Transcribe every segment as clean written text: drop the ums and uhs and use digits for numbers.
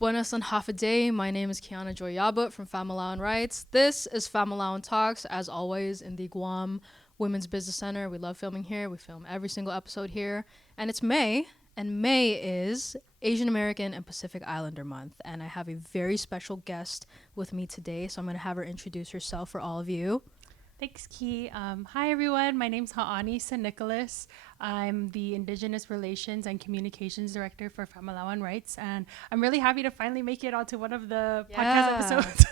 Buenas and half a day. My name is Kiana Joy Yabut from Famalao'an Rights. This is Famalao'an Talks, as always, in the Guam Women's Business Center. We love filming here. We film every single episode here. And it's May, and May is Asian American and Pacific Islander Month. And I have a very special guest with me today, so I'm going to have her introduce herself for all of you. Thanks, Ki. Hi, everyone. My name's Ha'ani Nicolas. I'm the Indigenous Relations and Communications Director for Famalao'an Rights, and I'm really happy to finally make it onto one of the podcast episodes.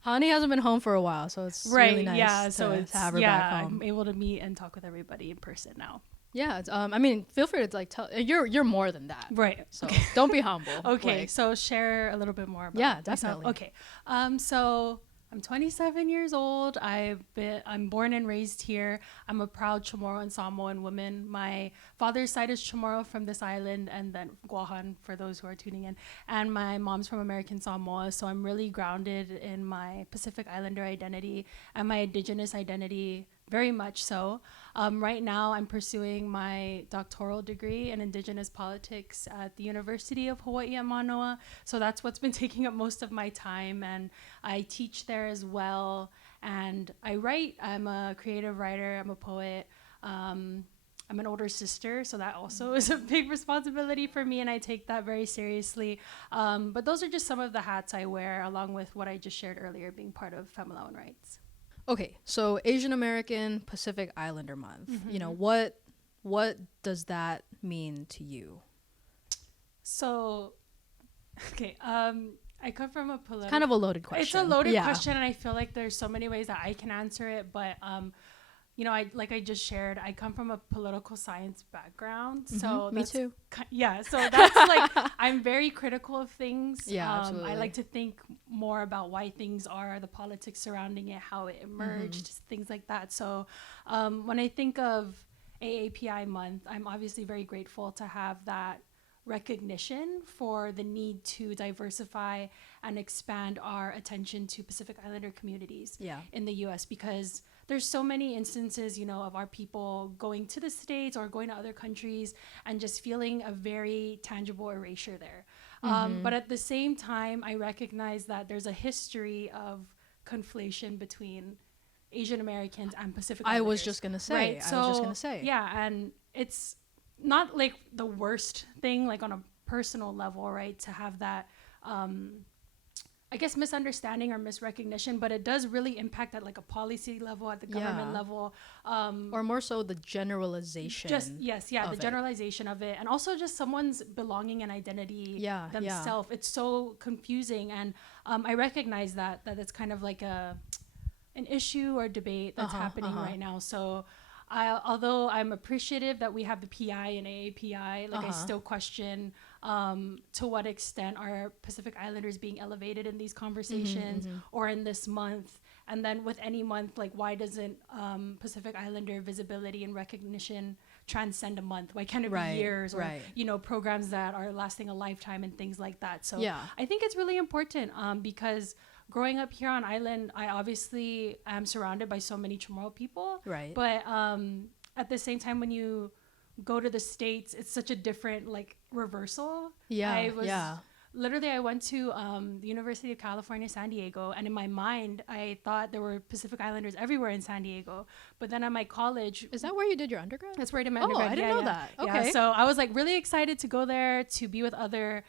Ha'ani hasn't been home for a while, so it's really nice to have her back home. I'm able to meet and talk with everybody in person now. Yeah, I mean, feel free to tell. You're more than that, right? So don't be humble. Okay, so share a little bit more about definitely. Myself. Okay, so I'm 27 years old. I'm born and raised here. I'm a proud Chamorro and Samoan woman. My father's side is Chamorro from this island, and then Guahan for those who are tuning in. And my mom's from American Samoa. So I'm really grounded in my Pacific Islander identity and my Indigenous identity, very much so. Right now, I'm pursuing my doctoral degree in Indigenous politics at the University of Hawaii at Manoa. So that's what's been taking up most of my time. And I teach there as well. And I write. I'm a creative writer. I'm a poet. I'm an older sister, so that also is a big responsibility for me, and I take that very seriously. But those are just some of the hats I wear, along with what I just shared earlier, being part of Famalao'an Rights. Okay, so Asian American Pacific Islander Month. Mm-hmm. You know, what does that mean to you? So, okay, I come from a political... Kind of a loaded question. It's a loaded question, and I feel like there's so many ways that I can answer it, but you know, I just shared, I come from a political science background. Mm-hmm. So me too. Yeah. So that's like, I'm very critical of things. Yeah, absolutely. I like to think more about why things are, the politics surrounding it, how it emerged, things like that. So when I think of AAPI month, I'm obviously very grateful to have that recognition for the need to diversify and expand our attention to Pacific Islander communities in the U.S. because there's so many instances, you know, of our people going to the States or going to other countries and just feeling a very tangible erasure there. But at the same time, I recognize that there's a history of conflation between Asian Americans and Pacific Islanders. I was just going to say. Yeah, and it's not like the worst thing, like on a personal level, right, to have that I guess misunderstanding or misrecognition, but it does really impact at like a policy level, at the government level, or more so the generalization. The generalization of it, and also just someone's belonging and identity themselves. It's so confusing, and I recognize that it's kind of like an issue or debate that's happening right now. So, although I'm appreciative that we have the PI and AAPI, like I still question to what extent are Pacific Islanders being elevated in these conversations or in this month. And then with any month, like why doesn't Pacific Islander visibility and recognition transcend a month? Why can't it be years or, you know, programs that are lasting a lifetime and things like that? So I think it's really important because growing up here on island, I obviously am surrounded by so many Chamorro people. Right. But at the same time, when you go to the States, it's such a different like reversal. Literally, I went to the University of California, San Diego, and in my mind, I thought there were Pacific Islanders everywhere in San Diego. But then at my college... Is that where you did your undergrad? That's where I did my undergrad. I didn't know that. Okay. Yeah, so I was like really excited to go there, to be with other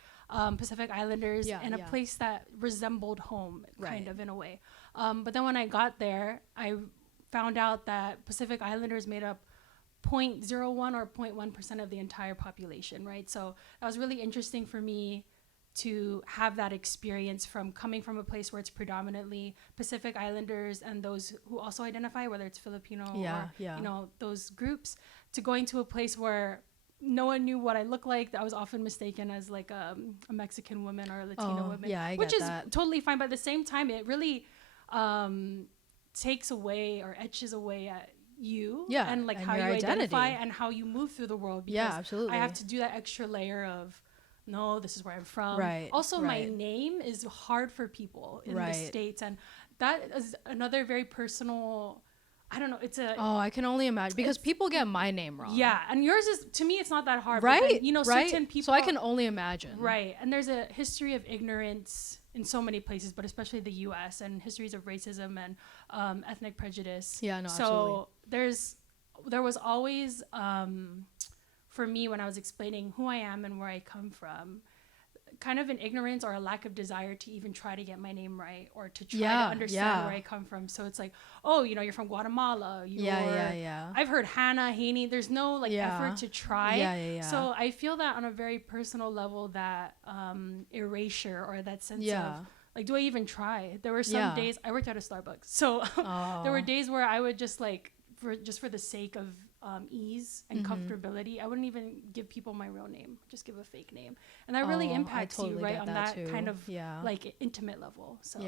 Pacific Islanders in a place that resembled home, kind of in a way. But then when I got there, I found out that Pacific Islanders made up 0.01 or 0.1% of the entire population, right? So that was really interesting for me to have that experience from coming from a place where it's predominantly Pacific Islanders and those who also identify, whether it's Filipino or, you know, those groups, to going to a place where no one knew what I looked like. I was often mistaken as like a Mexican woman or a Latino woman, which is totally fine. But at the same time, it really takes away or etches away at you and like how you identify and how you move through the world, because absolutely. I have to do that extra layer of this is where I'm from. Also my name is hard for people in the States, and that is another very personal I don't know. I can only imagine because people get my name wrong. Yeah, and yours is, to me, it's not that hard. Right? Then, you know, right? certain people. So I can only imagine. Right, and there's a history of ignorance in so many places, but especially the U.S. and histories of racism and ethnic prejudice. Yeah, no, so there was always, for me, when I was explaining who I am and where I come from, kind of an ignorance or a lack of desire to even try to get my name right or to try to understand where I come from. So it's like, oh, you know, you're from Guatemala. I've heard Hannah, Ha'ani. There's no effort to try. So I feel that on a very personal level, that erasure or that sense of like, do I even try? There were some days I worked at a Starbucks. So there were days where I would just for the sake of ease and comfortability, I wouldn't even give people my real name, just give a fake name, and that really impacts you, right, on that too. Kind of like intimate level. So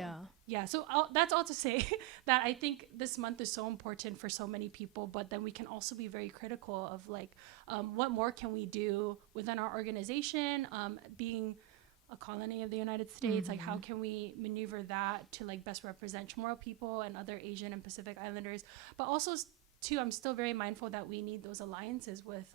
so that's all to say that I think this month is so important for so many people, but then we can also be very critical of like what more can we do within our organization, being a colony of the United States, like how can we maneuver that to like best represent Chamorro people and other Asian and Pacific Islanders, but also too, I'm still very mindful that we need those alliances with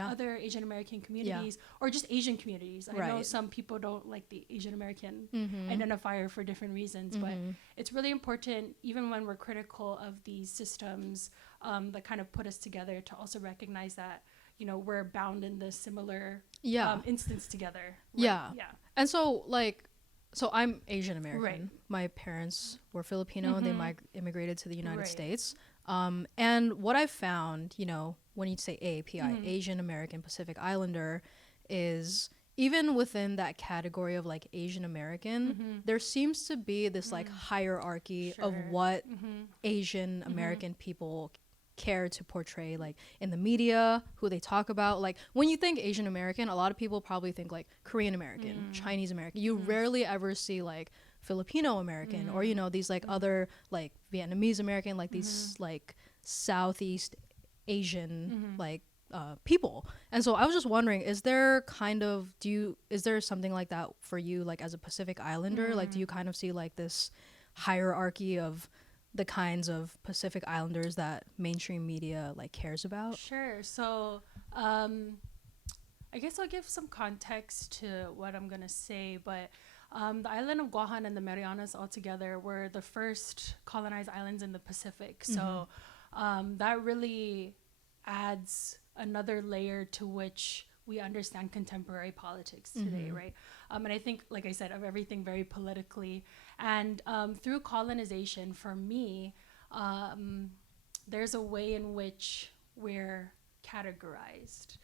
other Asian American communities or just Asian communities. I know some people don't like the Asian American identifier for different reasons, but it's really important, even when we're critical of these systems that kind of put us together, to also recognize that, you know, we're bound in this similar instance together. And so so I'm Asian American. My parents were Filipino. They immigrated to the United States. And what I've found, you know, when you say AAPI, Asian American Pacific Islander, is even within that category of like Asian American, there seems to be this like hierarchy of what Asian American people care to portray, like in the media, who they talk about. Like when you think Asian American, a lot of people probably think like Korean American, Chinese American. You rarely ever see like Filipino American or, you know, these like other like Vietnamese American, like these like Southeast Asian like people. And so I was just wondering, is there something like that for you, like as a Pacific Islander? Like do you kind of see like this hierarchy of the kinds of Pacific Islanders that mainstream media like cares about? Sure. So I guess I'll give some context to what I'm gonna say, but the island of Guahan and the Marianas altogether were the first colonized islands in the Pacific. So that really adds another layer to which we understand contemporary politics today, right? And I think, like I said, of everything very politically. And through colonization, for me, there's a way in which we're categorized.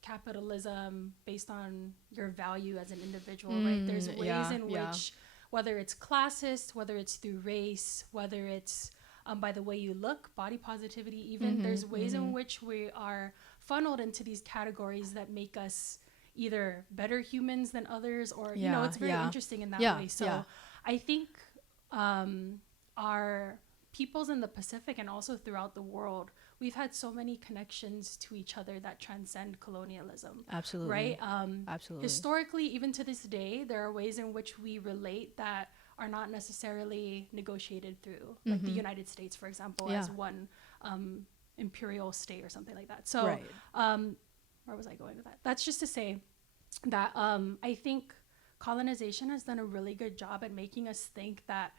Capitalism based on your value as an individual, right? There's ways in which, whether it's classist, whether it's through race, whether it's by the way you look, body positivity even, there's ways in which we are funneled into these categories that make us either better humans than others, or you know, it's very interesting in that way. So I think our peoples in the Pacific and also throughout the world, we've had so many connections to each other that transcend colonialism. Absolutely. Right? Absolutely. Historically, even to this day, there are ways in which we relate that are not necessarily negotiated through, like the United States, for example, as one imperial state or something like that. So where was I going with that? That's just to say that I think colonization has done a really good job at making us think that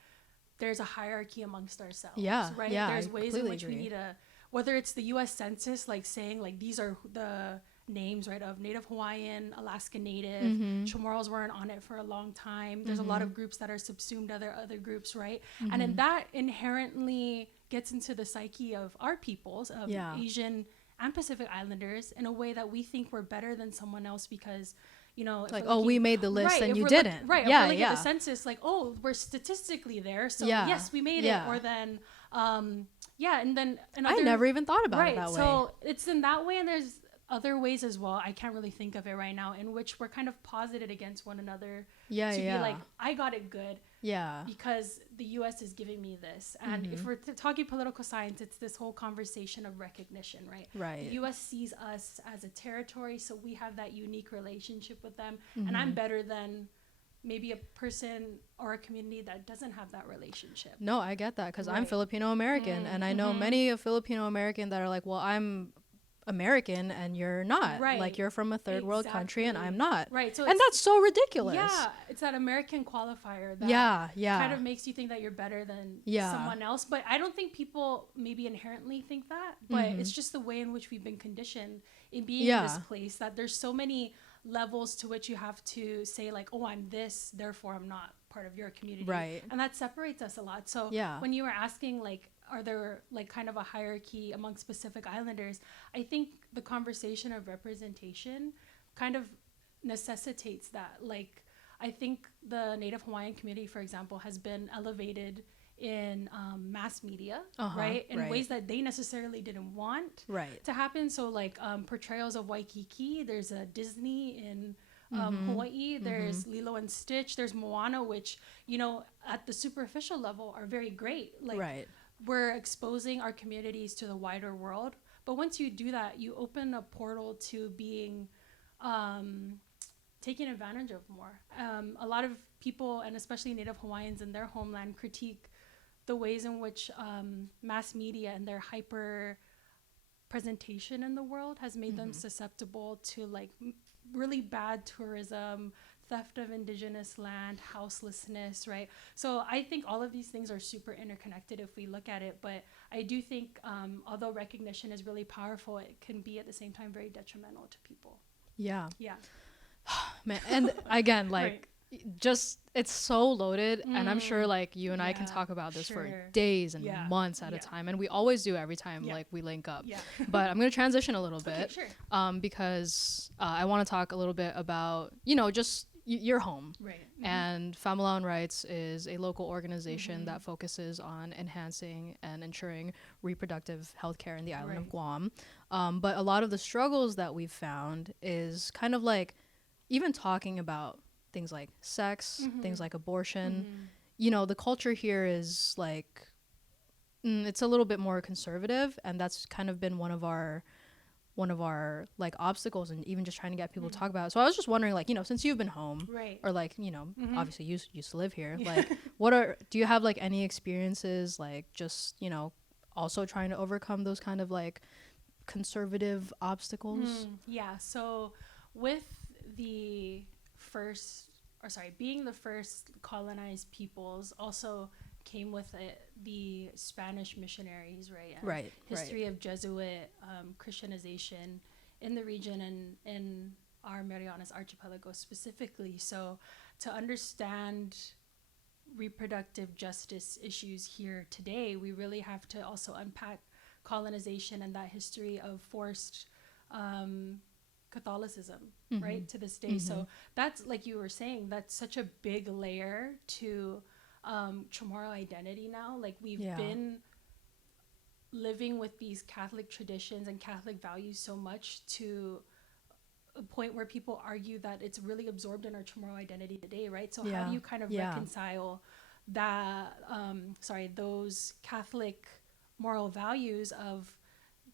there's a hierarchy amongst ourselves. Right? There's ways in which we need to, whether it's the US Census, like saying like these are the names, right, of Native Hawaiian, Alaska Native, Chamorros weren't on it for a long time. There's a lot of groups that are subsumed other groups, right? And then that inherently gets into the psyche of our peoples, of Asian and Pacific Islanders, in a way that we think we're better than someone else because, you know, like, oh, we made the list and you didn't. Right. Yeah, if we're looking at the census, like, oh, we're statistically there, so yes, we made it. Or then, and then another, I never even thought about it that way. So it's in that way, and there's other ways as well. I can't really think of it right now, in which we're kind of posited against one another to be like, I got it good. Because the U.S. is giving me this. And if we're talking political science, it's this whole conversation of recognition, right? The U.S. sees us as a territory, so we have that unique relationship with them. And I'm better than maybe a person or a community that doesn't have that relationship. No, I get that, because I'm Filipino American, and I know many of Filipino American that are like, well, I'm American and you're not. Like, you're from a third world country and I'm not. Right. So and that's so ridiculous. Yeah, it's that American qualifier that kind of makes you think that you're better than someone else. But I don't think people maybe inherently think that, but it's just the way in which we've been conditioned in being in this place, that there's so many levels to which you have to say, like, oh, I'm this, therefore I'm not part of your community. Right. And that separates us a lot. So when you were asking, like, are there like kind of a hierarchy among specific islanders, I think the conversation of representation kind of necessitates that. Like, I think the Native Hawaiian community, for example, has been elevated in mass media, right? In ways that they necessarily didn't want to happen. So like portrayals of Waikiki, there's a Disney in Hawaii, there's Lilo and Stitch, there's Moana, which, you know, at the superficial level are very great. Like, we're exposing our communities to the wider world. But once you do that, you open a portal to being taken advantage of more. A lot of people, and especially Native Hawaiians in their homeland, critique the ways in which mass media and their hyper presentation in the world has made them susceptible to like really bad tourism, theft of indigenous land, houselessness, right? So I think all of these things are super interconnected if we look at it. But I do think although recognition is really powerful, it can be at the same time very detrimental to people. Yeah. Man, and again, like, just, it's so loaded, and I'm sure like you and I can talk about this for days and months at a time, and we always do every time like we link up. But I'm going to transition a little bit because I want to talk a little bit about, you know, just your home. And Famalao'an Rights is a local organization that focuses on enhancing and ensuring reproductive health care in the island of Guam. But a lot of the struggles that we've found is kind of like even talking about things like sex, things like abortion. You know, the culture here is like, it's a little bit more conservative, and that's kind of been one of our like obstacles, and even just trying to get people to talk about it. So I was just wondering, like, you know, since you've been home, or like, you know, obviously you used to live here, like, do you have like any experiences, like, just, you know, also trying to overcome those kind of like conservative obstacles? So with the being the first colonized peoples also came with it the Spanish missionaries, right? History of Jesuit Christianization in the region and in our Marianas Archipelago specifically. So to understand reproductive justice issues here today, we really have to also unpack colonization and that history of forced Catholicism, right, to this day. So that's, like you were saying, that's such a big layer to Chamorro identity now. Like, we've been living with these Catholic traditions and Catholic values so much to a point where people argue that it's really absorbed in our Chamorro identity today, right? So how do you kind of reconcile that, those Catholic moral values of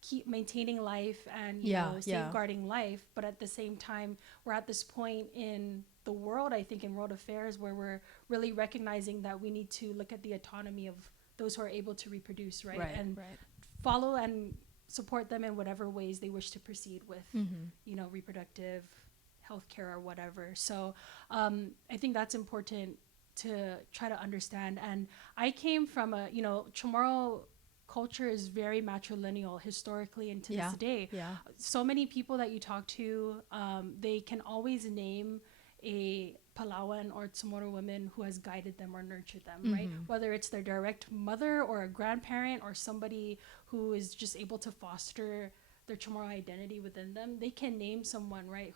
keep maintaining life and you know, safeguarding life, but at the same time we're at this point in the world, I think in world affairs, where we're really recognizing that we need to look at the autonomy of those who are able to reproduce, and follow and support them in whatever ways they wish to proceed with you know, reproductive health care or whatever. So I think that's important to try to understand. And I came from a, you know, Chamorro culture is very matrilineal historically and to this day. So many people that you talk to, they can always name a Palauan or Chamorro woman who has guided them or nurtured them, right? Whether it's their direct mother or a grandparent or somebody who is just able to foster their Chamorro identity within them, they can name someone, right,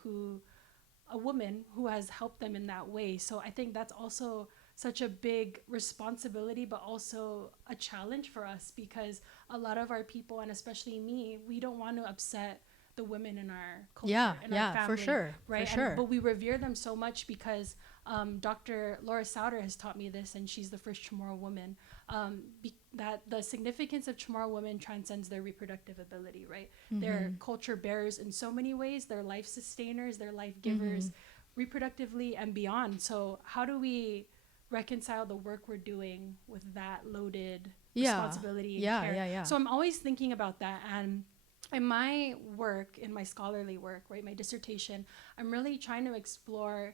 a woman who has helped them in that way. So I think that's also such a big responsibility, but also a challenge for us, because a lot of our people, and especially me, we don't want to upset the women in our culture, in our family, for sure, right? For sure. But we revere them so much because Dr. Laura Souter has taught me this, and she's the first Chamorro woman, that the significance of Chamorro women transcends their reproductive ability, right? They're culture bearers in so many ways. They're life sustainers, they're life givers, reproductively and beyond. So how do we reconcile the work we're doing with that loaded responsibility and care? So I'm always thinking about that. And in my work, in my scholarly work, right, my dissertation, I'm really trying to explore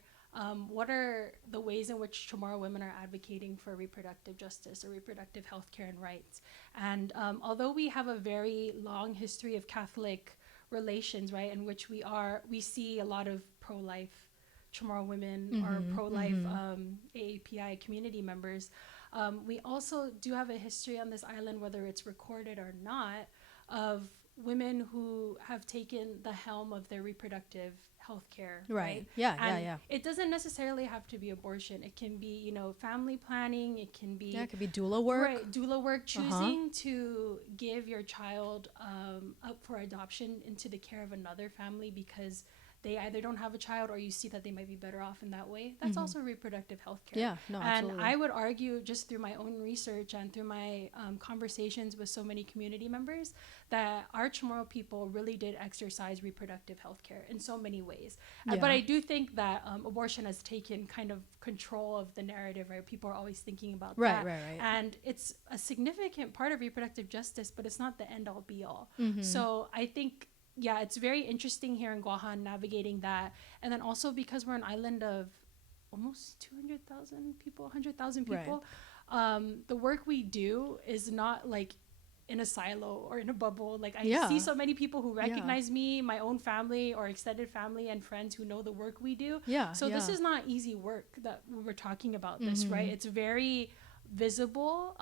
what are the ways in which Chamorro women are advocating for reproductive justice or reproductive health care and rights. And although we have a very long history of Catholic relations, right, in which we see a lot of pro-life Chamorro women or pro-life AAPI community members, we also do have a history on this island, whether it's recorded or not, of women who have taken the helm of their reproductive healthcare. Right. Yeah. It doesn't necessarily have to be abortion. It can be, family planning. It can be. Yeah, it could be doula work. Right. Doula work, choosing to give your child up for adoption into the care of another family because they either don't have a child or you see that they might be better off in that way. That's also reproductive health care. Yeah, no, absolutely. And I would argue, just through my own research and through my conversations with so many community members, that our Chamorro people really did exercise reproductive health care in so many ways. But I do think that abortion has taken kind of control of the narrative, right? People are always thinking about that. Right. And it's a significant part of reproductive justice, but it's not the end all be all. So I think, it's very interesting here in Guahan navigating that. And then also because we're an island of almost 200,000 people, 100,000 people, the work we do is not like in a silo or in a bubble. Like I see so many people who recognize me, my own family or extended family and friends who know the work we do. So this is not easy work that we're talking about this, right? It's very visible.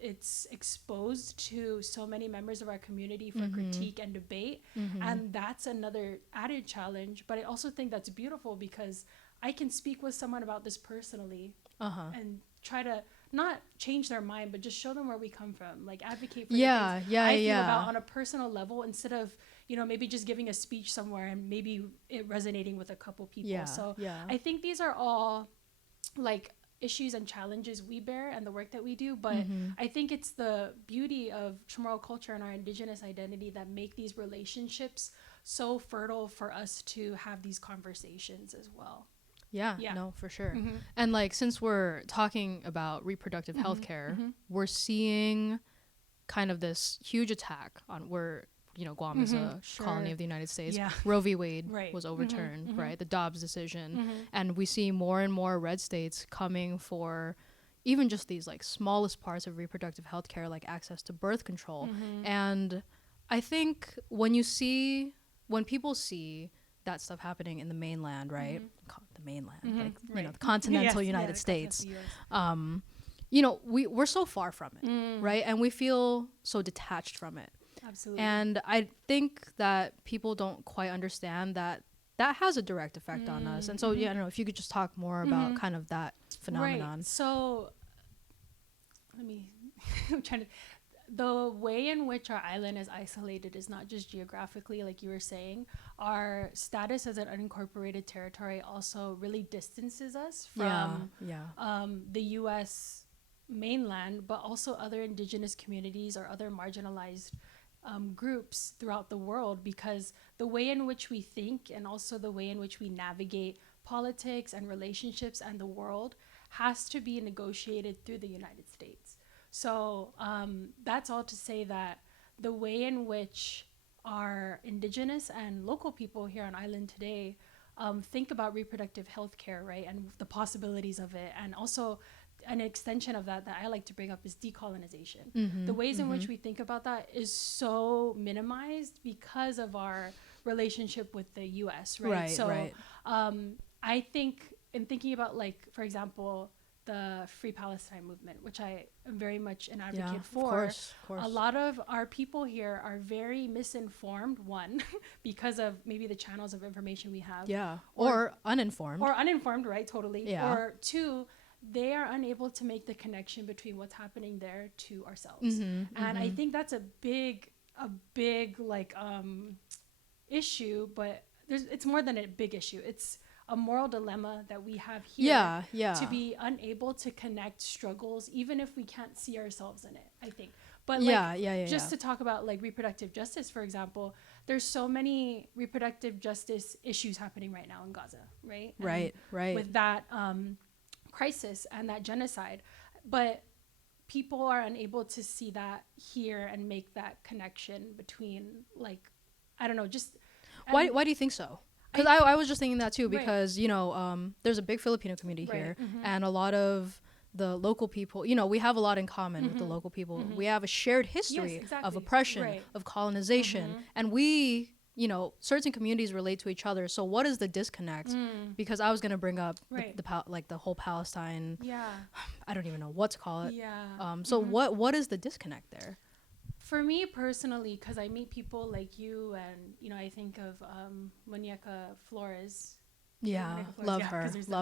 It's exposed to so many members of our community for critique and debate. And that's another added challenge. But I also think that's beautiful because I can speak with someone about this personally and try to not change their mind, but just show them where we come from, like advocate for the things I feel about on a personal level instead of, maybe just giving a speech somewhere and maybe it resonating with a couple people. So I think these are all like issues and challenges we bear and the work that we do, but I think it's the beauty of Chamorro culture and our indigenous identity that make these relationships so fertile for us to have these conversations as well. No, for sure. And like, since we're talking about reproductive health care, we're seeing kind of this huge attack on where Guam is a colony of the United States. Roe v. Wade was overturned, right? The Dobbs decision. And we see more and more red states coming for even just these like smallest parts of reproductive health care, like access to birth control. And I think when people see that stuff happening in the mainland, right? The mainland, like, the continental United States. We're so far from it, right? And we feel so detached from it. Absolutely. And I think that people don't quite understand that has a direct effect on us. And so, I don't know if you could just talk more about kind of that phenomenon. Right. So, the way in which our island is isolated is not just geographically, like you were saying. Our status as an unincorporated territory also really distances us from the U.S. mainland, but also other indigenous communities or other marginalized groups throughout the world, because the way in which we think and also the way in which we navigate politics and relationships and the world has to be negotiated through the United States. So that's all to say that the way in which our indigenous and local people here on island today think about reproductive health care, right, and the possibilities of it, and also an extension of that I like to bring up is decolonization. The ways in which we think about that is so minimized because of our relationship with the U.S., right? So I think in thinking about, like, for example, the Free Palestine movement, which I am very much an advocate for. Of course. A lot of our people here are very misinformed, one, because of maybe the channels of information we have. Or uninformed. Right, totally. Or two, they are unable to make the connection between what's happening there to ourselves. And I think that's a big like issue, but it's more than a big issue. It's a moral dilemma that we have here to be unable to connect struggles, even if we can't see ourselves in it, I think. But to talk about like reproductive justice, for example, there's so many reproductive justice issues happening right now in Gaza, right? Right. With that crisis and that genocide. But people are unable to see that here and make that connection between, like, I don't know, just... Why do you think so? Because I was just thinking that too, because, you know, there's a big Filipino community here, and a lot of the local people, you know, we have a lot in common with the local people. We have a shared history of oppression, of colonization, and we, you know, certain communities relate to each other. So what is the disconnect? Because I was going to bring up the whole Palestine. I don't even know what to call it. So what is the disconnect there? For me personally, because I meet people like you, and, you know, I think of Muñeca Flores. Love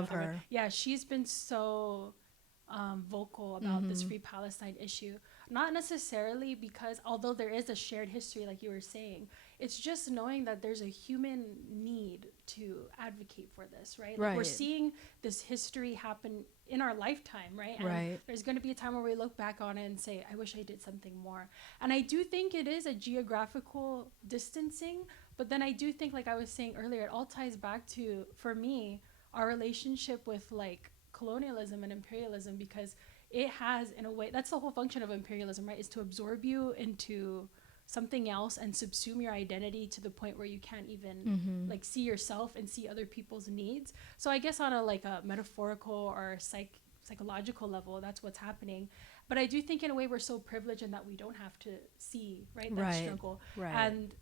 her. Yeah, she's been so vocal about this Free Palestine issue. Not necessarily because, although there is a shared history, like you were saying, it's just knowing that there's a human need to advocate for this, right? Like, we're seeing this history happen in our lifetime, right? And there's going to be a time where we look back on it and say, I wish I did something more. And I do think it is a geographical distancing, but then I do think, like I was saying earlier, it all ties back to, for me, our relationship with, like, colonialism and imperialism, because it has, in a way, that's the whole function of imperialism, right? Is to absorb you into something else and subsume your identity to the point where you can't even like see yourself and see other people's needs. So I guess on a like a metaphorical or psychological level, that's what's happening. But I do think in a way we're so privileged in that we don't have to see that struggle. And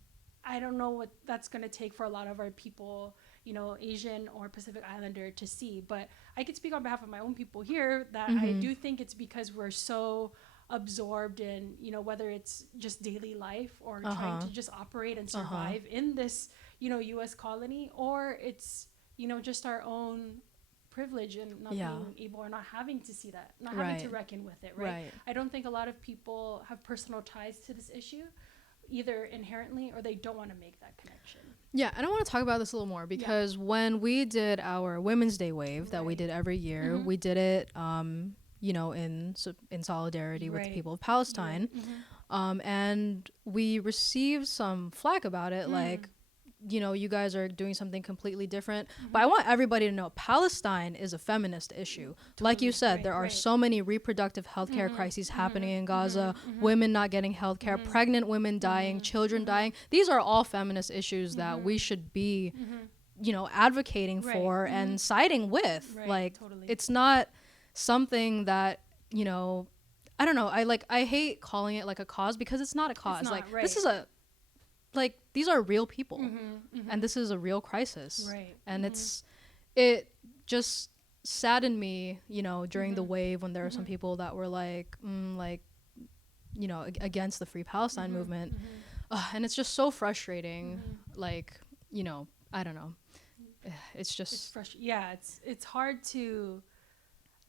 I don't know what that's going to take for a lot of our people, you know, Asian or Pacific Islander, to see. But I can speak on behalf of my own people here that I do think it's because we're so absorbed in, you know, whether it's just daily life or trying to just operate and survive in this, you know, U.S. colony, or it's, you know, just our own privilege and not being able or not having to see that, not having to reckon with it, right? I don't think a lot of people have personal ties to this issue, either inherently or they don't want to make that connection. Yeah, and I want to talk about this a little more because when we did our Women's Day wave that we did every year, we did it, you know, in solidarity with the people of Palestine, and we received some flack about it, like, you know, you guys are doing something completely different. But I want everybody to know Palestine is a feminist issue. Like you said, there are so many reproductive healthcare crises happening in Gaza, women not getting healthcare, pregnant women dying, children dying. These are all feminist issues that we should be, you know, advocating for and siding with. Like, it's not something that, you know, I don't know. I hate calling it like a cause because it's not a cause. It's not, like, this is a, like, these are real people and this is a real crisis. And it just saddened me, you know, during the wave when there were some people that were like, you know, against the Free Palestine movement. And it's just so frustrating. Like, you know, I don't know. It's just, it's hard to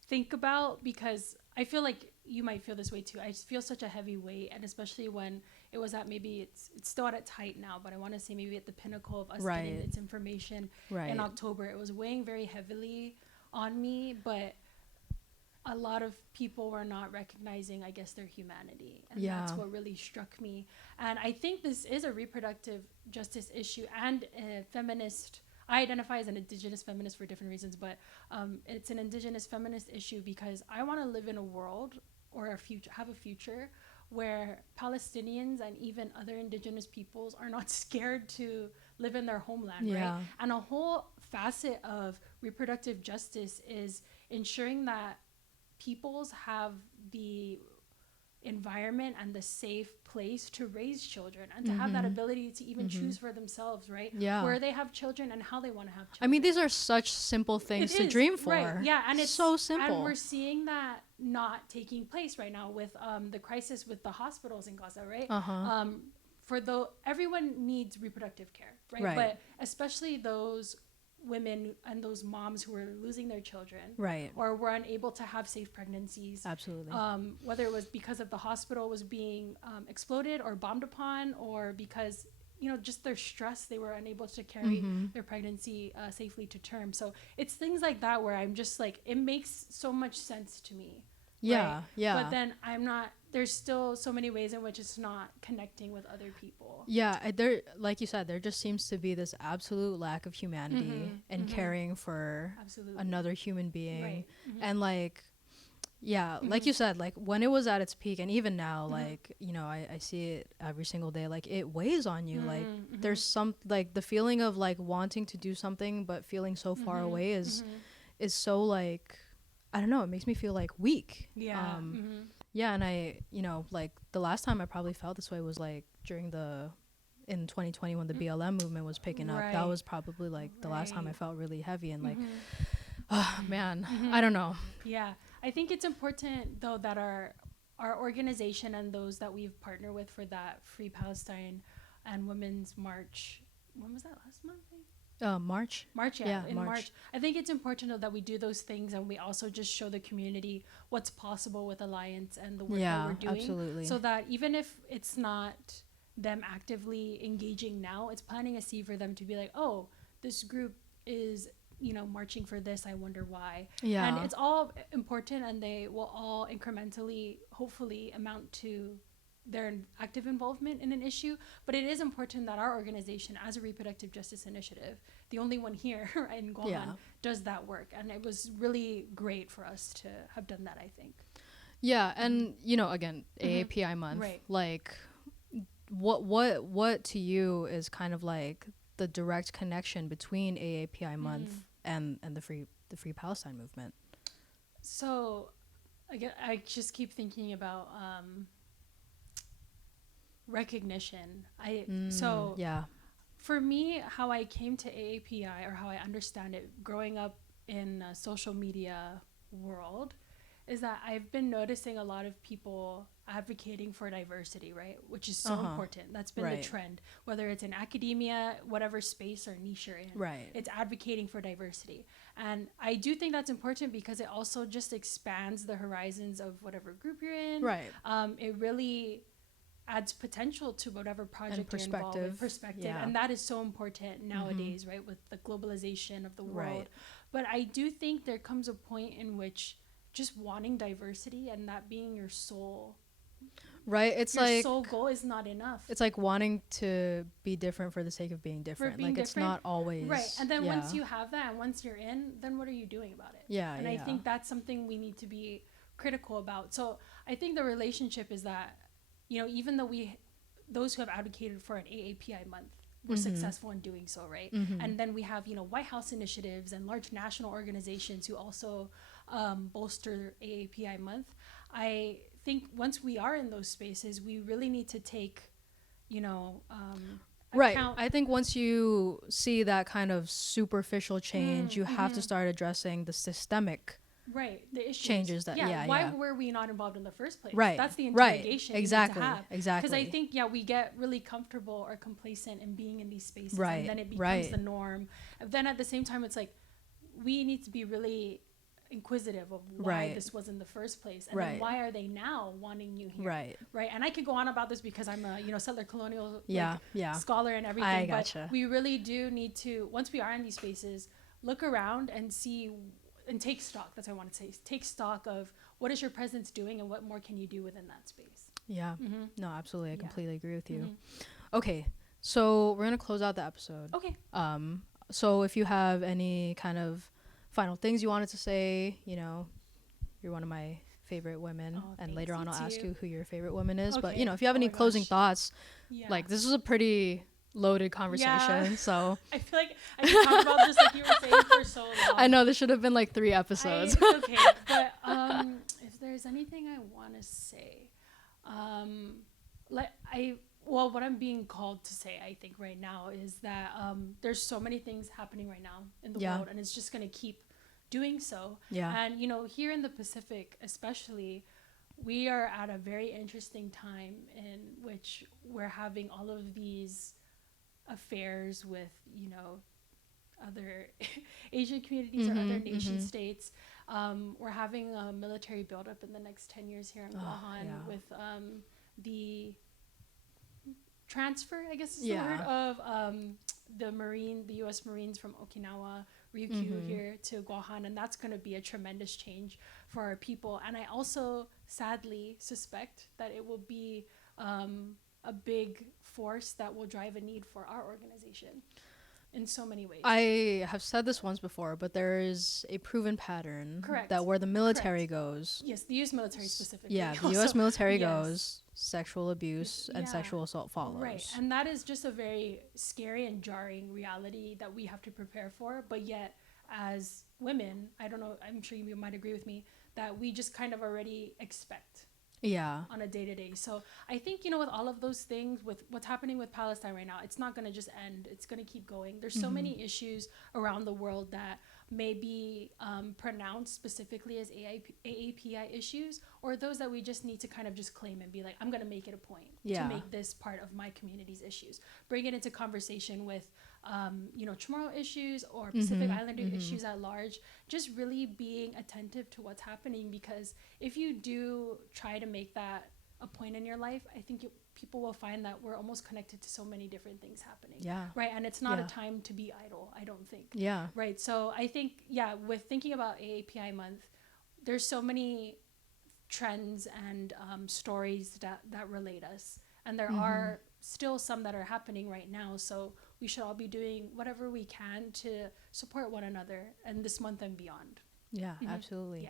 think about because I feel like you might feel this way too. I just feel such a heavy weight, and especially when it was at, maybe it's still at its height now, but I want to say maybe at the pinnacle of us getting its information in October, it was weighing very heavily on me, but a lot of people were not recognizing, I guess, their humanity, and that's what really struck me. And I think this is a reproductive justice issue and a feminist. I identify as an indigenous feminist for different reasons, but it's an indigenous feminist issue because I want to live in a world or have a future where Palestinians and even other indigenous peoples are not scared to live in their homeland, right? And a whole facet of reproductive justice is ensuring that peoples have the environment and the safe place to raise children and to have that ability to even choose for themselves, right? Where they have children and how they want to have children. I mean, these are such simple things to dream for. And it's so simple. And we're seeing that not taking place right now with the crisis with the hospitals in Gaza, right? Everyone needs reproductive care, right? But especially those women and those moms who were losing their children, or were unable to have safe pregnancies, whether it was because of the hospital was being exploded or bombed upon, or because, you know, just their stress, they were unable to carry their pregnancy safely to term. So it's things like that where I'm just like, it makes so much sense to me Yeah, yeah. But then there's still so many ways in which it's not connecting with other people. Yeah, there, like you said, there just seems to be this absolute lack of humanity and caring for another human being. Right. And like, yeah, like you said, like when it was at its peak, and even now, like, you know, I see it every single day, like it weighs on you. Like there's some, like the feeling of like wanting to do something but feeling so far away is so like, I don't know, it makes me feel like weak. Yeah. Yeah, and I, you know, like the last time I probably felt this way was like in 2020 when the BLM movement was picking up. That was probably like the last time I felt really heavy and like, oh man, I don't know. Yeah, I think it's important though that our organization and those that we've partnered with for that Free Palestine and Women's March, when was that, last month? March. Yeah, in March. I think it's important though that we do those things and we also just show the community what's possible with Alliance and the work that we're doing. Absolutely. So that even if it's not them actively engaging now, it's planting a seed for them to be like, oh, this group is, you know, marching for this, I wonder why. Yeah. And it's all important and they will all incrementally, hopefully, amount to their active involvement in an issue. But it is important that our organization, as a reproductive justice initiative, the only one here in Guam, does that work. And it was really great for us to have done that, I think. Yeah, and you know, again, AAPI month, like what to you is kind of like the direct connection between AAPI month and the Free Palestine movement? So again, I just keep thinking about recognition. For me, how I came to AAPI, or how I understand it growing up in a social media world, is that I've been noticing a lot of people advocating for diversity, right? Which is so important. That's been the trend, whether it's in academia, whatever space or niche you're in. Right. It's advocating for diversity. And I do think that's important because it also just expands the horizons of whatever group you're in. Right. It really adds potential to whatever project you're involved in. Perspective. And that is so important nowadays, right? With the globalization of the world. Right. But I do think there comes a point in which just wanting diversity and that being your sole it's your like sole goal is not enough. It's like wanting to be different for the sake of being different. It's not always and then once you have that and once you're in, then what are you doing about it? And I think that's something we need to be critical about. So I think the relationship is that, you know, even though those who have advocated for an AAPI month were successful in doing so, right? And then we have, you know, White House initiatives and large national organizations who also bolster AAPI month. I think once we are in those spaces, we really need to take, you know, account. I think once you see that kind of superficial change, you have to start addressing the systemic the issues. Changes that why were we not involved in the first place? That's the exactly interrogation you need to have. Because I think we get really comfortable or complacent in being in these spaces, and then it becomes the norm. And then at the same time, it's like we need to be really inquisitive of why this was in the first place, and then why are they now wanting you here, and I could go on about this because I'm a, you know, settler colonial scholar and everything, but we really do need to, once we are in these spaces, look around and see and take stock. That's what I want to say. Take stock of what is your presence doing and what more can you do within that space. No, absolutely, I completely agree with you. Okay, so we're gonna close out the episode. So if you have any kind of final things you wanted to say, you know, you're one of my favorite women, and later on I'll ask you who your favorite woman is, but you know, if you have any closing thoughts, like this is a pretty loaded conversation, so I feel like I can talk about this like you were saying for so long. I know this should have been like 3 episodes. Okay, but if there's anything I want to say, what I'm being called to say, I think right now, is that there's so many things happening right now in the world, and it's just going to keep doing so. And, you know, here in the Pacific especially, we are at a very interesting time in which we're having all of these affairs with, you know, other Asian communities or other nation states. We're having a military buildup in the next 10 years here in Guam with the transfer, I guess is the word, of the U.S. Marines from Okinawa Ryukyu here to Guahan, and that's going to be a tremendous change for our people. And I also sadly suspect that it will be a big force that will drive a need for our organization in so many ways. I have said this once before, but there is a proven pattern that where the military goes. Yes, the U.S. military specifically. Yeah, the U.S. military goes, sexual abuse and sexual assault follows. Right, and that is just a very scary and jarring reality that we have to prepare for. But yet, as women, I don't know, I'm sure you might agree with me, that we just kind of already expect. Yeah. On a day-to-day. So I think, with all of those things, with what's happening with Palestine right now, it's not going to just end. It's going to keep going. There's so many issues around the world that may be pronounced specifically as AAPI issues, or those that we just need to kind of just claim and be like, I'm going to make it a point to make this part of my community's issues. Bring it into conversation with Chamorro issues or Pacific Islander issues at large, just really being attentive to what's happening, because if you do try to make that a point in your life, I think people will find that we're almost connected to so many different things happening. Yeah. Right. And it's not a time to be idle, I don't think. Yeah. Right. So I think, with thinking about AAPI month, there's so many trends and stories that relate us. And there are still some that are happening right now. So we should all be doing whatever we can to support one another and this month and beyond. Yeah, absolutely. Yeah.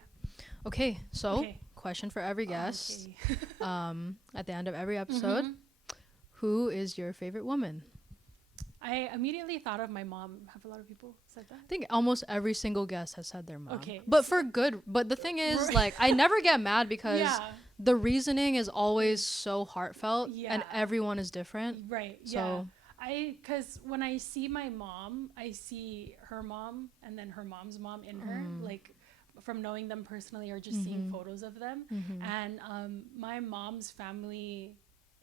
Okay, so question for every guest. At the end of every episode, who is your favorite woman? I immediately thought of my mom. Have a lot of people said that? I think almost every single guest has said their mom. Okay. But for good. But the thing is, like, I never get mad because the reasoning is always so heartfelt and everyone is different. Right. So because when I see my mom, I see her mom and then her mom's mom in her, like from knowing them personally or just seeing photos of them. And my mom's family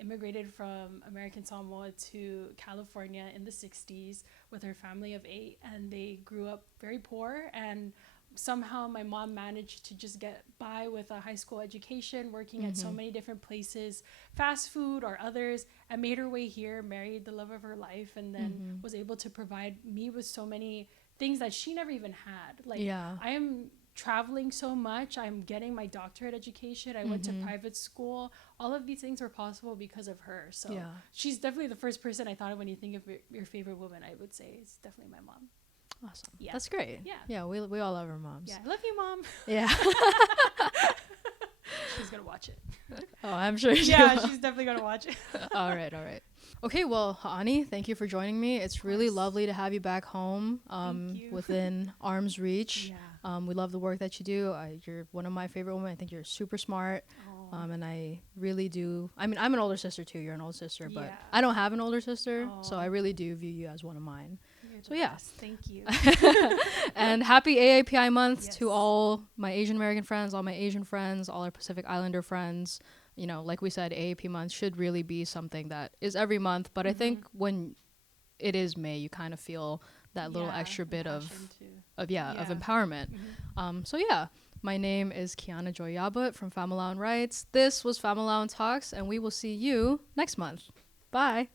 immigrated from American Samoa to California in the 60s with her family of 8, and they grew up very poor, and somehow my mom managed to just get by with a high school education, working at so many different places, fast food or others, and made her way here, married the love of her life, and then was able to provide me with so many things that she never even had. Like, I am traveling so much, I'm getting my doctorate education, I went to private school. All of these things were possible because of her. So she's definitely the first person I thought of when you think of your favorite woman. I would say it's definitely my mom. Awesome. Yeah. That's great. Yeah, we all love our moms. Yeah, I love you, Mom. Yeah. She's gonna watch it. Oh, I'm sure she will. She's definitely gonna watch it. All right. Okay, well, Ha'ani, thank you for joining me. It's really lovely to have you back home, within arm's reach. We love the work that you do. You're one of my favorite women. I think you're super smart. And I really do. I mean, I'm an older sister too. You're an older sister, but I don't have an older sister, so I really do view you as one of mine. So thank you. And happy AAPI month to all my Asian American friends, all my Asian friends, all our Pacific Islander friends. Like we said, AAP month should really be something that is every month, but I think when it is May, you kind of feel that little extra bit of empowerment. My name is Kiana Joy Yabut from Famalao'an Rights. This was Famalao'an Talks, and we will see you next month. Bye.